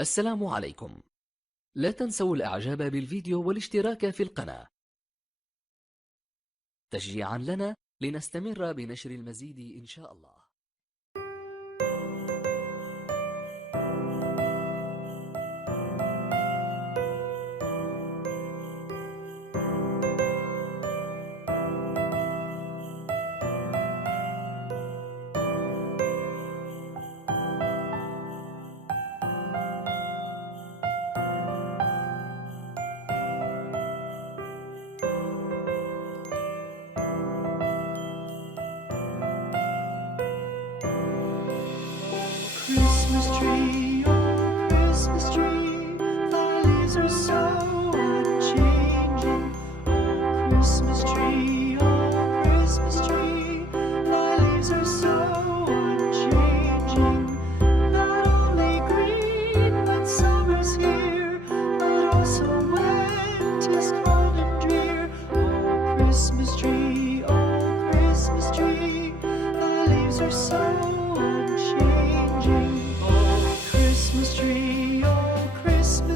السلام عليكم. لا تنسوا الإعجاب بالفيديو والاشتراك في القناة تشجيعا لنا لنستمر بنشر المزيد إن شاء الله. Christmas tree, oh Christmas tree, thy leaves are so unchanging. Oh Christmas tree, oh Christmas tree, thy leaves are so unchanging. Not only green when summer's here, but also when 'tis cold and drear. Oh Christmas tree, thy leaves are so unchanging. Oh Christmas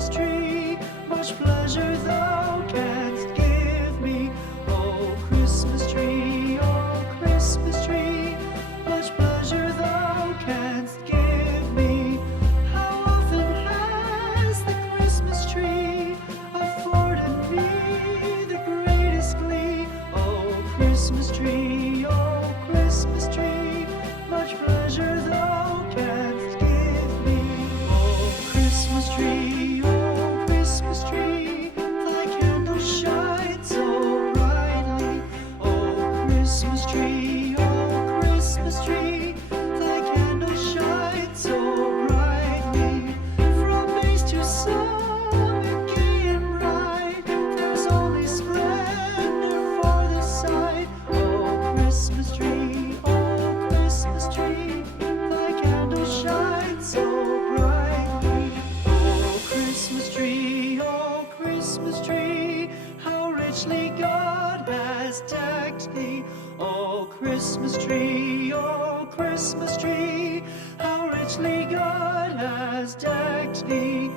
tree, much pleasure thou canst give me. Oh Christmas tree, much pleasure thou canst give me. How often has the Christmas tree afforded me the greatest glee? Oh Christmas tree, much pleasure thou canst give me. Oh Christmas tree, thy candles shine so brightly. Oh Christmas tree, thy candles shine so brightly. From base to summit, gay and bright, there's only splendor for the sight. Oh Christmas tree, thy candles shine so brightly. Oh Christmas tree, how richly God has decked thee. Oh Christmas tree, how richly God has decked thee.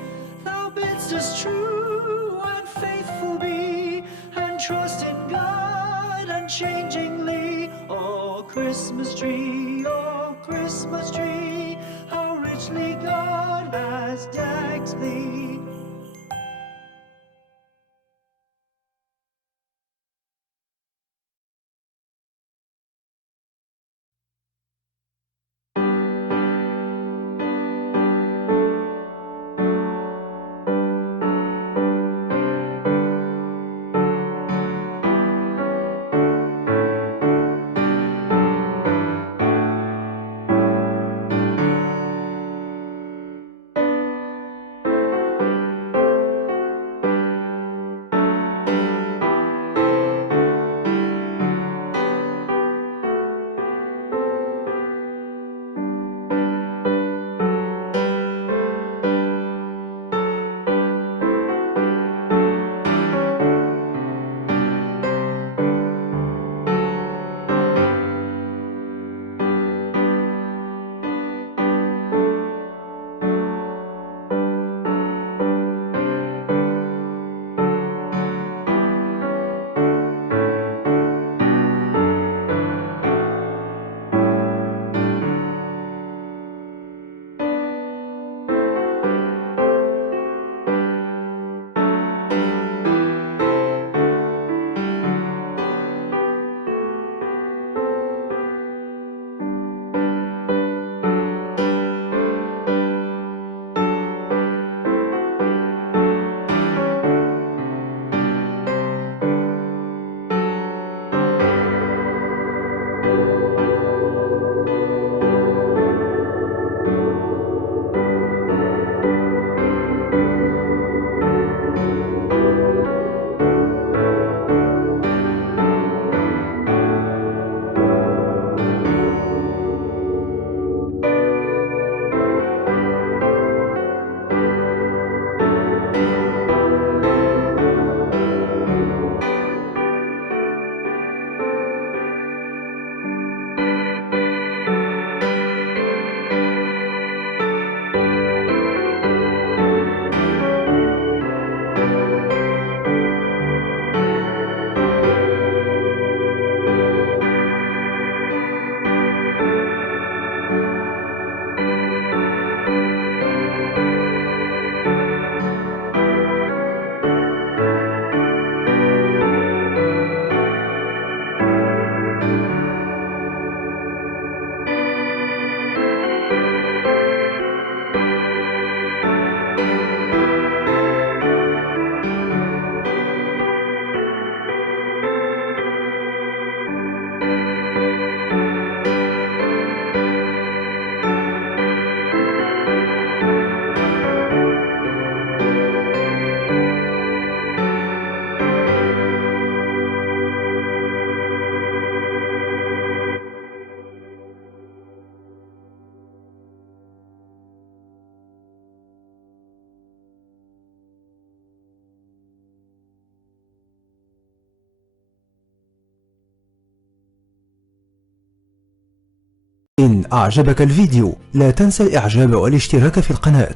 Thou bidst us true and faithful be, and trust in God unchangingly. Oh Christmas tree, how richly God has decked thee. إن أعجبك الفيديو لا تنسى الإعجاب والاشتراك في القناة.